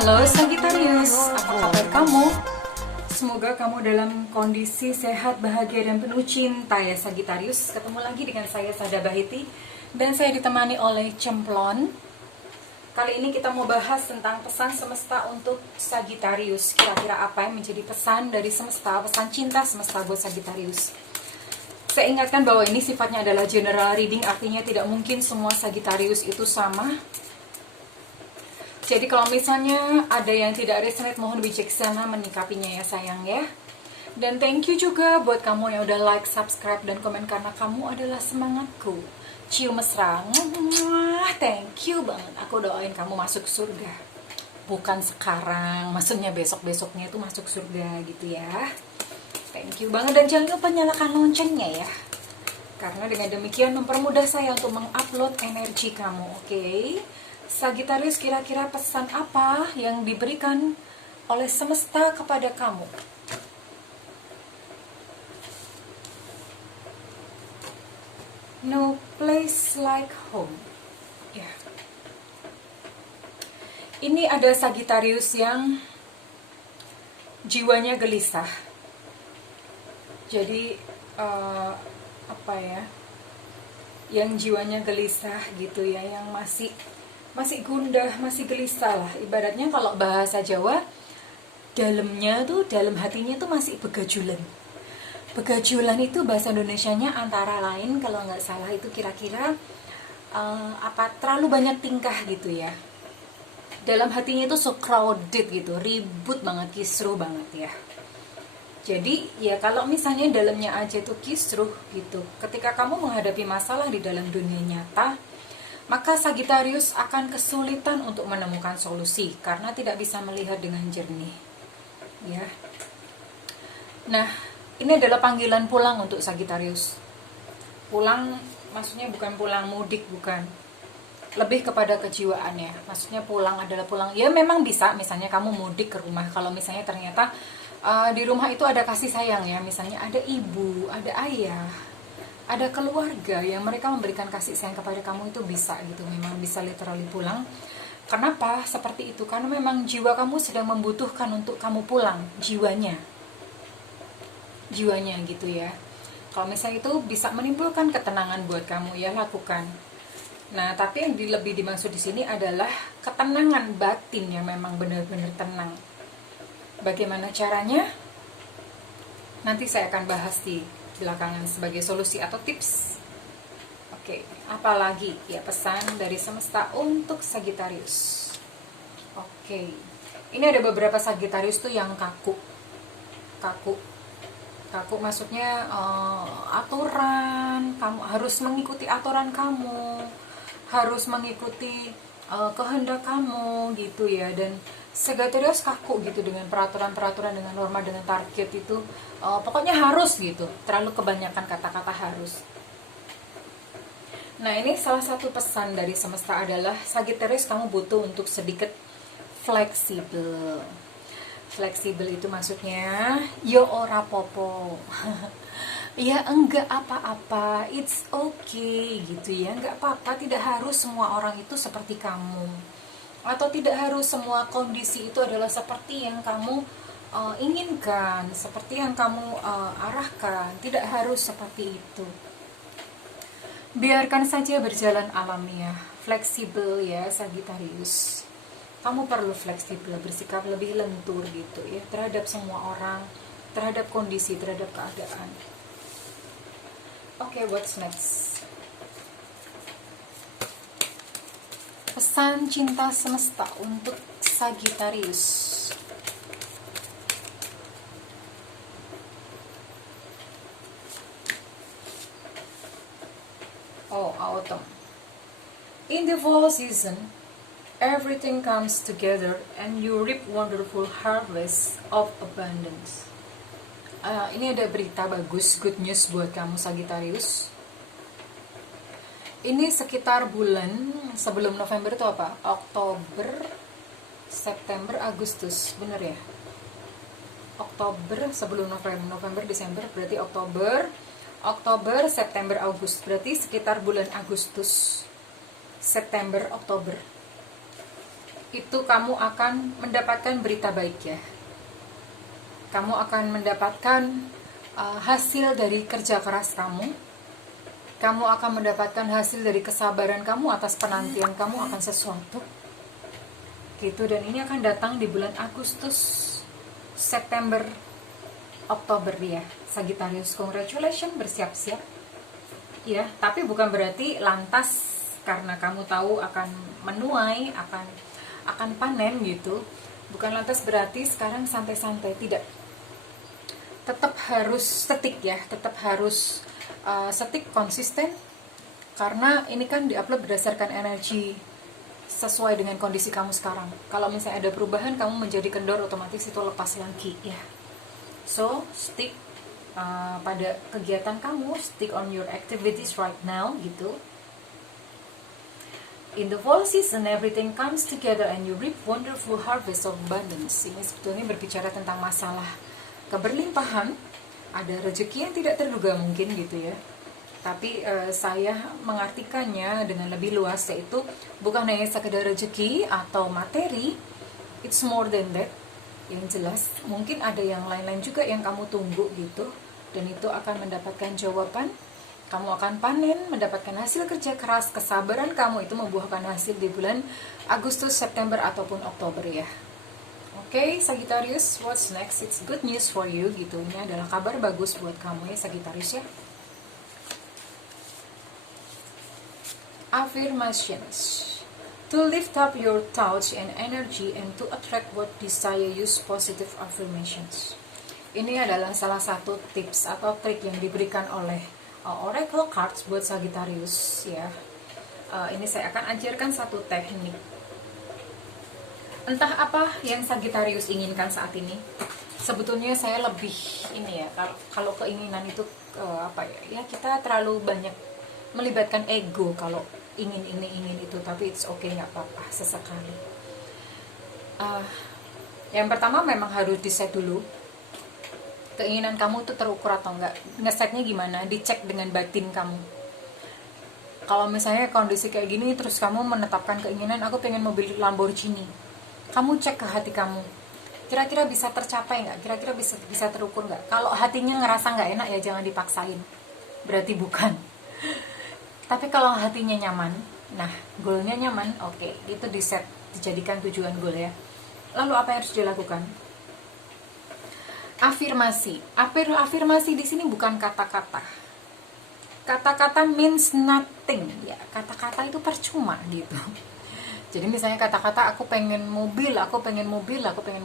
Halo Sagittarius, apa kabar kamu? Semoga kamu dalam kondisi sehat, bahagia, dan penuh cinta ya Sagittarius. Ketemu lagi dengan saya Sada Bahiti dan saya ditemani oleh Cemplon. Kali ini kita mau bahas tentang pesan semesta untuk Sagittarius. Kira-kira apa yang menjadi pesan dari semesta, pesan cinta semesta buat Sagittarius? Saya ingatkan bahwa ini sifatnya adalah general reading, artinya tidak mungkin semua Sagittarius itu sama. Jadi kalau misalnya ada yang tidak resonate, mohon bijaksana menyikapinya ya sayang ya. Dan thank you juga buat kamu yang udah like, subscribe, dan komen karena kamu adalah semangatku. Cium mesra. Thank you banget. Aku doain kamu masuk surga. Bukan sekarang, maksudnya besok-besoknya itu masuk surga gitu ya. Thank you banget dan jangan lupa nyalakan loncengnya ya. Karena dengan demikian mempermudah saya untuk mengupload energi kamu, oke? Sagittarius, kira-kira pesan apa yang diberikan oleh semesta kepada kamu? No place like home. Ya. Ini ada Sagittarius yang jiwanya gelisah. Jadi apa ya? Yang jiwanya gelisah gitu ya, yang masih gundah, masih gelisah lah. Ibaratnya kalau bahasa Jawa, dalamnya tuh, dalam hatinya tuh masih begajulan. Begajulan itu bahasa Indonesianya antara lain kalau nggak salah itu kira-kira terlalu banyak tingkah gitu ya. Dalam hatinya itu so crowded gitu, ribut banget, kisruh banget ya. Jadi ya kalau misalnya dalamnya aja tuh kisruh gitu, ketika kamu menghadapi masalah di dalam dunia nyata, maka Sagittarius akan kesulitan untuk menemukan solusi karena tidak bisa melihat dengan jernih. Ya. Nah, ini adalah panggilan pulang untuk Sagittarius. Pulang maksudnya bukan pulang mudik, bukan. Lebih kepada kejiwaannya. Maksudnya pulang adalah pulang. Ya memang bisa, misalnya kamu mudik ke rumah. Kalau misalnya ternyata di rumah itu ada kasih sayang ya. Misalnya ada ibu, ada ayah, ada keluarga yang mereka memberikan kasih sayang kepada kamu, itu bisa gitu, memang bisa literally pulang. Kenapa seperti itu? Karena memang jiwa kamu sedang membutuhkan untuk kamu pulang, jiwanya gitu ya. Kalau misalnya itu bisa menimbulkan ketenangan buat kamu ya, lakukan. Nah, tapi yang lebih dimaksud di sini adalah ketenangan batin yang memang benar-benar tenang. Bagaimana caranya? Nanti saya akan bahas di belakangan sebagai solusi atau tips. Oke, apalagi ya pesan dari semesta untuk Sagittarius. Oke, ini ada beberapa Sagittarius tuh yang kaku maksudnya aturan, kamu harus mengikuti aturan kamu, harus mengikuti kehendak kamu gitu ya. Dan Sagittarius kaku gitu dengan peraturan-peraturan, dengan norma, dengan target itu. Pokoknya harus gitu, terlalu kebanyakan kata-kata harus. Nah, ini salah satu pesan dari semesta adalah Sagittarius, kamu butuh untuk sedikit fleksibel. Fleksibel itu maksudnya yo ora popo. Ya enggak apa-apa, it's okay gitu ya, enggak apa-apa, tidak harus semua orang itu seperti kamu, atau tidak harus semua kondisi itu adalah seperti yang kamu inginkan, seperti yang kamu arahkan. Tidak harus seperti itu. Biarkan saja berjalan alamiah. Fleksibel ya Sagittarius. Kamu perlu fleksibel, bersikap lebih lentur gitu ya terhadap semua orang, terhadap kondisi, terhadap keadaan. Oke, what's next? Pesan cinta semesta untuk Sagittarius. Oh, autumn. In the fall season, everything comes together and you reap wonderful harvest of abundance. Ini ada berita bagus, good news buat kamu Sagittarius. Ini sekitar bulan sebelum November itu apa? Oktober, September, Agustus, bener ya? Oktober sebelum November, Desember, berarti Oktober, September, Agustus, berarti sekitar bulan Agustus, September, Oktober. itu kamu akan mendapatkan berita baik ya. Kamu akan mendapatkan hasil dari kerja keras kamu. Kamu akan mendapatkan hasil dari kesabaran kamu atas penantian kamu akan sesuatu. Gitu, dan ini akan datang di bulan Agustus, September, Oktober ya. Sagittarius, congratulations, bersiap-siap. Ya, tapi bukan berarti lantas karena kamu tahu akan menuai, akan panen gitu. Bukan lantas berarti sekarang santai-santai, tidak. Tetap harus setik ya, tetap harus setik, konsisten, karena ini kan diupload berdasarkan energi sesuai dengan kondisi kamu sekarang. Kalau misalnya ada perubahan, kamu menjadi kendor, otomatis itu lepas lagi ya. So stick pada kegiatan kamu, stick on your activities right now gitu. In the fall season, everything comes together and you reap wonderful harvest of abundance. Ini sebetulnya berbicara tentang masalah keberlimpahan, ada rezeki yang tidak terduga mungkin gitu ya. Tapi saya mengartikannya dengan lebih luas, yaitu bukan hanya sekedar rezeki atau materi, it's more than that. Yang jelas mungkin ada yang lain-lain juga yang kamu tunggu gitu, dan itu akan mendapatkan jawaban. Kamu akan panen, mendapatkan hasil kerja keras, kesabaran kamu itu membuahkan hasil di bulan Agustus, September, ataupun Oktober ya. Oke, Sagittarius, what's next? It's good news for you gitu. Ini adalah kabar bagus buat kamu ya, Sagittarius ya. Affirmations. To lift up your thoughts and energy and to attract what desire, use positive affirmations. Ini adalah salah satu tips atau trik yang diberikan oleh Oracle Cards buat Sagittarius ya. Ini saya akan ajarkan satu teknik. Entah apa yang Sagittarius inginkan saat ini. Sebetulnya saya lebih ini ya, kalau keinginan itu apa ya? Ya kita terlalu banyak melibatkan ego kalau ingin ini ingin itu, tapi it's okay, nggak apa-apa sesekali. Yang pertama memang harus di-set dulu keinginan kamu tuh terukur atau enggak. Ngesetnya gimana? Dicek dengan batin kamu. Kalau misalnya kondisi kayak gini terus kamu menetapkan keinginan aku pengen mobil Lamborghini, kamu cek ke hati kamu, kira-kira bisa tercapai nggak? Kira-kira bisa terukur nggak? Kalau hatinya ngerasa nggak enak ya jangan dipaksain, berarti bukan. Tapi kalau hatinya nyaman, nah goalnya nyaman, oke, itu di-set, dijadikan tujuan goal ya. Lalu apa yang harus dilakukan? Afirmasi. Afirmasi di sini bukan kata-kata. Kata-kata means nothing ya. Kata-kata itu percuma gitu. Jadi misalnya kata-kata aku pengen mobil, aku pengen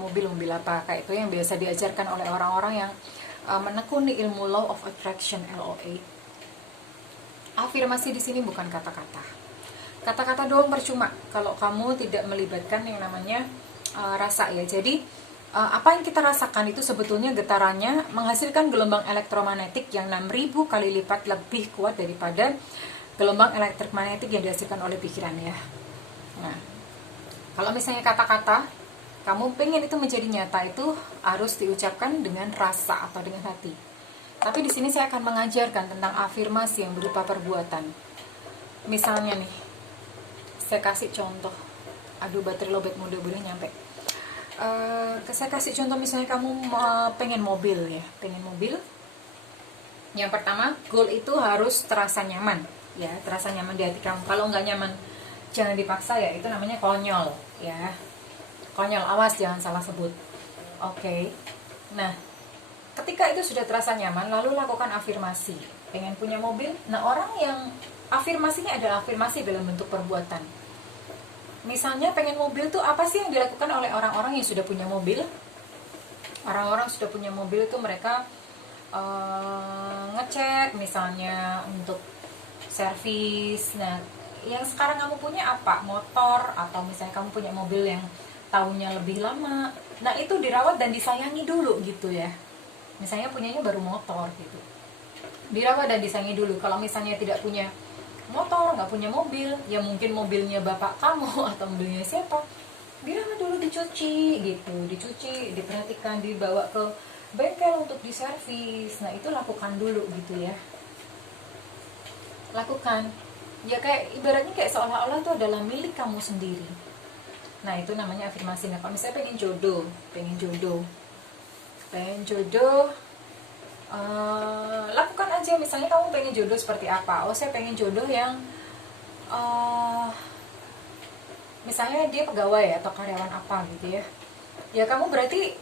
mobil apa? Kayak itu yang biasa diajarkan oleh orang-orang yang menekuni ilmu law of attraction, LOA. Afirmasi di sini bukan kata-kata. Kata-kata doang percuma kalau kamu tidak melibatkan yang namanya rasa ya. Jadi apa yang kita rasakan itu sebetulnya getarannya menghasilkan gelombang elektromagnetik yang 6.000 kali lipat lebih kuat daripada gelombang elektromagnetik yang dihasilkan oleh pikiran ya. Nah, kalau misalnya kata-kata kamu pengen itu menjadi nyata, itu harus diucapkan dengan rasa atau dengan hati. Tapi di sini saya akan mengajarkan tentang afirmasi yang berupa perbuatan. Misalnya nih, saya kasih contoh. Aduh, baterai lowbat mode boleh nyampe. Saya kasih contoh, misalnya kamu pengen mobil ya, pengen mobil. Yang pertama, goal itu harus terasa nyaman ya, terasa nyaman di hati kamu. Kalau nggak nyaman jangan dipaksa ya, itu namanya konyol ya. Konyol, awas jangan salah sebut. Oke. Nah, ketika itu sudah terasa nyaman, lalu lakukan afirmasi. Pengen punya mobil. Nah, orang yang afirmasinya adalah afirmasi dalam bentuk perbuatan. Misalnya pengen mobil tuh apa sih yang dilakukan oleh orang-orang yang sudah punya mobil? Orang-orang sudah punya mobil itu mereka ngecek misalnya untuk servis. Nah, yang sekarang kamu punya apa? Motor, atau misalnya kamu punya mobil yang tahunnya lebih lama. Nah, itu dirawat dan disayangi dulu gitu ya. Misalnya punyanya baru motor gitu, dirawat dan disayangi dulu. Kalau misalnya tidak punya motor, nggak punya mobil, ya mungkin mobilnya bapak kamu atau mobilnya siapa, dirawat dulu, dicuci gitu, dicuci, diperhatikan, dibawa ke bengkel untuk diservis. Nah, itu lakukan dulu gitu ya. Lakukan ya, kayak ibaratnya kayak seolah-olah itu adalah milik kamu sendiri. Nah, itu namanya afirmasi. Nah, kalau misalnya pengen jodoh, lakukan aja. Misalnya kamu pengen jodoh seperti apa? Oh, saya pengen jodoh yang misalnya dia pegawai atau karyawan apa gitu ya. Ya kamu berarti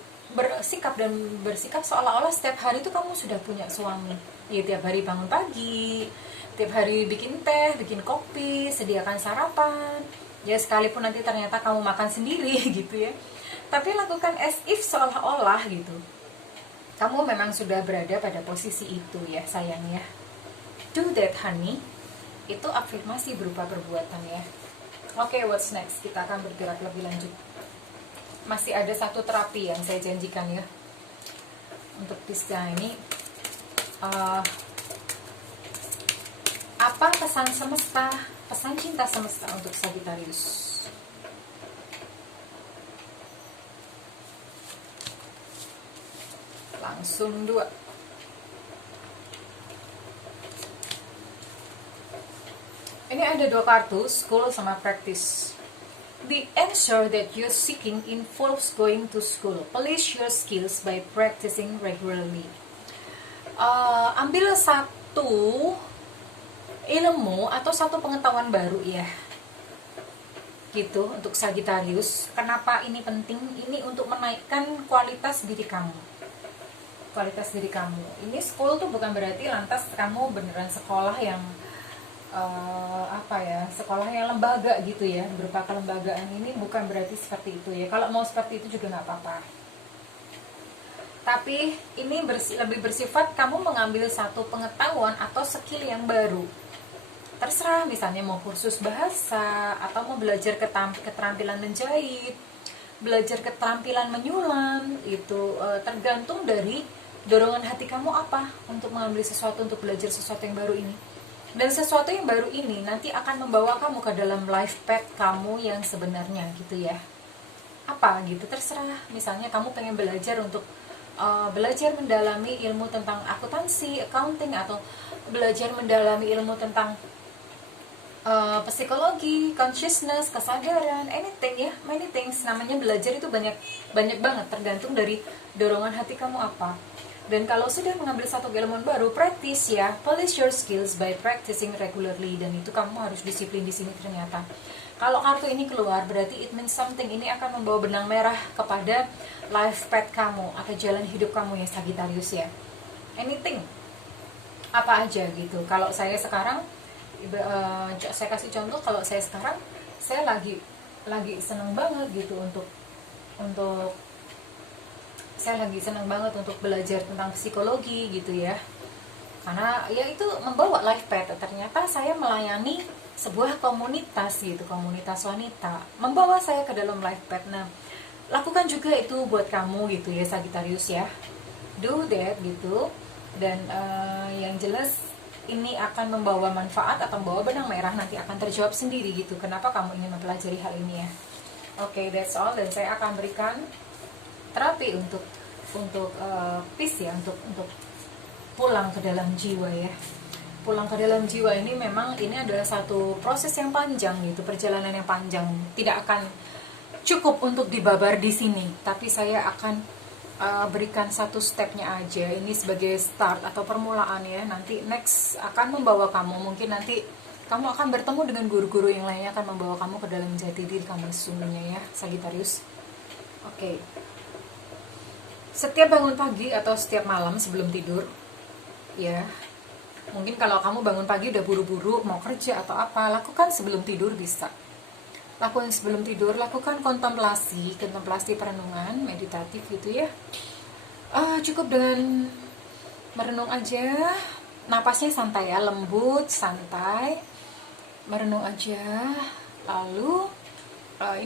bersikap seolah-olah setiap hari itu kamu sudah punya suami. Ya tiap hari bangun pagi, tiap hari bikin teh, bikin kopi, sediakan sarapan. Ya sekalipun nanti ternyata kamu makan sendiri gitu ya. Tapi lakukan as if seolah-olah gitu. Kamu memang sudah berada pada posisi itu ya sayang ya. Do that honey. Itu afirmasi berupa perbuatan ya. Oke, what's next? Kita akan bergerak lebih lanjut. Masih ada satu terapi yang saya janjikan ya untuk Tisca ini. Apa pesan semesta, pesan cinta semesta untuk Sagittarius? Langsung 2. Ini ada 2 kartu, school sama practice. The answer that you're seeking involves going to school. Polish your skills by practicing regularly. Ambil satu ilmu atau satu pengetahuan baru ya. Gitu untuk Sagittarius. Kenapa ini penting? Ini untuk menaikkan kualitas diri kamu. Kualitas diri kamu. Ini school tuh bukan berarti lantas kamu beneran sekolah yang sekolah yang lembaga gitu ya, berupa kelembagaan. Ini bukan berarti seperti itu ya. Kalau mau seperti itu juga nggak apa-apa, tapi ini lebih bersifat kamu mengambil satu pengetahuan atau skill yang baru. Terserah, misalnya mau kursus bahasa, atau mau belajar keterampilan menjahit, belajar keterampilan menyulam. Itu tergantung dari dorongan hati kamu apa untuk mengambil sesuatu, untuk belajar sesuatu yang baru ini. Dan sesuatu yang baru ini nanti akan membawa kamu ke dalam life path kamu yang sebenarnya gitu ya. Apa gitu, terserah. Misalnya kamu pengen belajar untuk belajar mendalami ilmu tentang akuntansi, accounting, atau belajar mendalami ilmu tentang psikologi, consciousness, kesadaran, anything ya, many things. Namanya belajar itu banyak banget, tergantung dari dorongan hati kamu apa. Dan kalau sudah mengambil satu ilmu baru, practice ya, polish your skills by practicing regularly. Dan itu kamu harus disiplin di sini ternyata. Kalau kartu ini keluar, berarti it means something. Ini akan membawa benang merah kepada life path kamu atau jalan hidup kamu ya Sagittarius ya. Anything, apa aja gitu. Kalau saya sekarang, saya kasih contoh. Kalau saya sekarang, saya lagi seneng banget gitu untuk saya lagi senang banget untuk belajar tentang psikologi gitu ya, karena ya itu membawa life path. Ternyata saya melayani sebuah komunitas gitu, komunitas wanita, membawa saya ke dalam life path. Nah, lakukan juga itu buat kamu gitu ya Sagittarius ya, do that gitu. Dan yang jelas ini akan membawa manfaat atau membawa benang merah, nanti akan terjawab sendiri gitu kenapa kamu ingin mempelajari hal ini ya. Oke, that's all. Dan saya akan berikan terapi untuk peace ya, untuk pulang ke dalam jiwa ya. Pulang ke dalam jiwa ini memang ini adalah satu proses yang panjang gitu, perjalanan yang panjang. Tidak akan cukup untuk dibabar di sini, tapi saya akan berikan satu stepnya aja. Ini sebagai start atau permulaan ya. Nanti next akan membawa kamu, mungkin nanti kamu akan bertemu dengan guru-guru yang lainnya, akan membawa kamu ke dalam jati diri kamu sesungguhnya ya Sagittarius. Oke. Setiap bangun pagi atau setiap malam sebelum tidur ya, mungkin kalau kamu bangun pagi udah buru-buru mau kerja atau apa, lakukan sebelum tidur bisa. Lakukan sebelum tidur, lakukan kontemplasi perenungan, meditatif gitu ya. Cukup dengan merenung aja, napasnya santai ya, lembut, santai, merenung aja. Lalu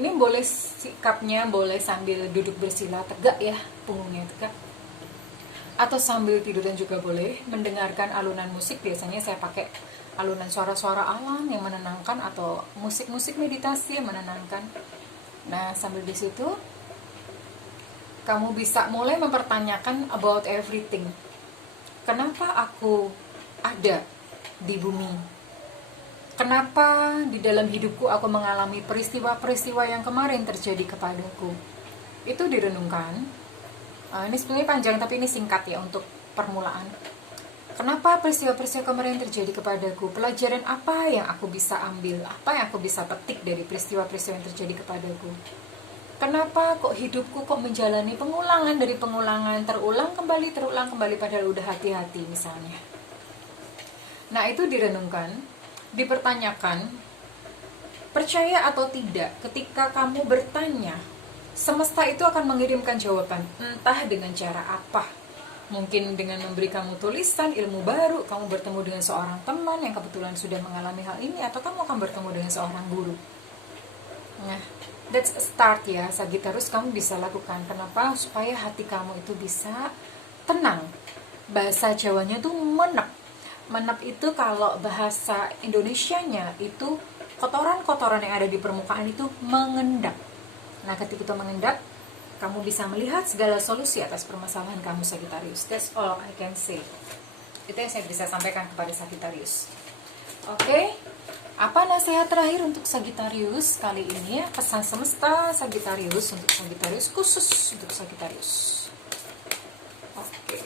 ini boleh sikapnya, boleh sambil duduk bersila tegak ya, punggungnya tegak, atau sambil tiduran juga boleh. Mendengarkan alunan musik, biasanya saya pakai alunan suara-suara alam yang menenangkan, atau musik-musik meditasi yang menenangkan. Nah, sambil di situ kamu bisa mulai mempertanyakan about everything. Kenapa aku ada di bumi? Kenapa di dalam hidupku aku mengalami peristiwa-peristiwa yang kemarin terjadi kepadaku? Itu direnungkan. Ini sebenarnya panjang tapi ini singkat ya untuk permulaan. Kenapa peristiwa-peristiwa kemarin terjadi kepadaku? Pelajaran apa yang aku bisa ambil? Apa yang aku bisa petik dari peristiwa-peristiwa yang terjadi kepadaku? Kenapa kok hidupku kok menjalani pengulangan dari pengulangan, terulang kembali padahal udah hati-hati misalnya. Nah, itu direnungkan, dipertanyakan, percaya atau tidak ketika kamu bertanya, semesta itu akan mengirimkan jawaban, entah dengan cara apa. Mungkin dengan memberi kamu tulisan, ilmu baru, kamu bertemu dengan seorang teman yang kebetulan sudah mengalami hal ini, atau kamu akan bertemu dengan seorang guru. Nah, that's a start ya, Sagittarius, kamu bisa lakukan. Kenapa? Supaya hati kamu itu bisa tenang. Bahasa Jawanya tuh menep. Menep itu kalau bahasa Indonesianya itu kotoran-kotoran yang ada di permukaan itu mengendap. Nah, ketika itu mengendap, kamu bisa melihat segala solusi atas permasalahan kamu, Sagittarius. That's all I can say. Itu yang saya bisa sampaikan kepada Sagittarius. Oke, apa nasihat terakhir untuk Sagittarius kali ini ya? Pesan semesta Sagittarius untuk Sagittarius, khusus untuk Sagittarius. Oke,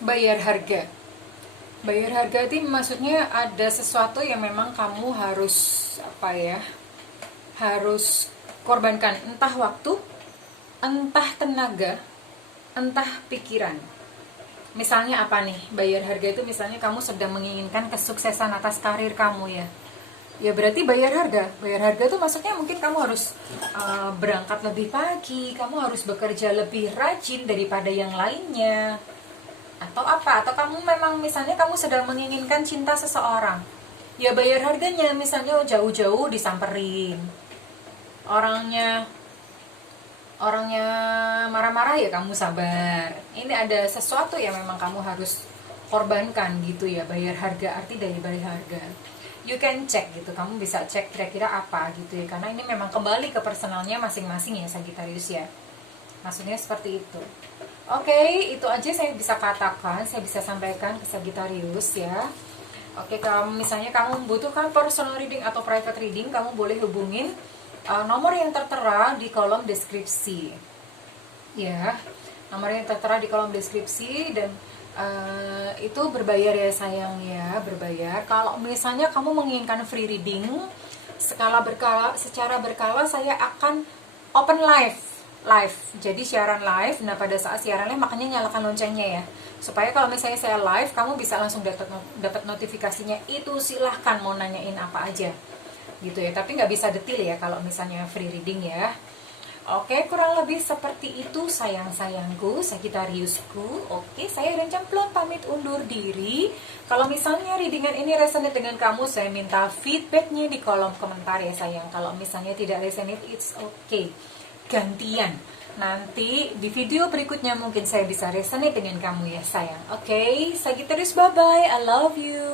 bayar harga. Bayar harga itu maksudnya ada sesuatu yang memang kamu harus harus korbankan, entah waktu, entah tenaga, entah pikiran. Misalnya apa nih? Bayar harga itu misalnya kamu sedang menginginkan kesuksesan atas karir kamu ya. Ya berarti bayar harga. Bayar harga itu maksudnya mungkin kamu harus berangkat lebih pagi, kamu harus bekerja lebih rajin daripada yang lainnya. Atau apa? Atau kamu memang misalnya kamu sedang menginginkan cinta seseorang. Ya bayar harganya, misalnya jauh-jauh disamperin. Orangnya marah-marah ya kamu sabar. Ini ada sesuatu yang memang kamu harus korbankan gitu ya. Bayar harga, arti dari bayar harga. You can check gitu, kamu bisa cek kira-kira apa gitu ya. Karena ini memang kembali ke personalnya masing-masing ya Sagittarius ya. Maksudnya seperti itu. Oke, itu aja saya bisa katakan, saya bisa sampaikan ke Sagittarius ya. Oke, kalau misalnya kamu membutuhkan personal reading atau private reading, kamu boleh hubungin nomor yang tertera di kolom deskripsi. Ya, nomor yang tertera di kolom deskripsi dan itu berbayar ya sayang ya, berbayar. Kalau misalnya kamu menginginkan free reading secara berkala saya akan open live. Jadi siaran live. Nah, pada saat siaran live makanya nyalakan loncengnya ya. Supaya kalau misalnya saya live, kamu bisa langsung dapat notifikasinya. Itu silahkan mau nanyain apa aja. Gitu ya. Tapi nggak bisa detail ya kalau misalnya free reading ya. Oke, kurang lebih seperti itu sayang-sayangku, Sagittariusku. Oke, saya Ren Cemplon pamit undur diri. Kalau misalnya readingan ini resonate dengan kamu, saya minta feedbacknya di kolom komentar ya sayang. Kalau misalnya tidak resonate, it's okay. Gantian. Nanti di video berikutnya mungkin saya bisa resonate dengan kamu ya sayang. Oke, Sagittarius, bye-bye. I love you.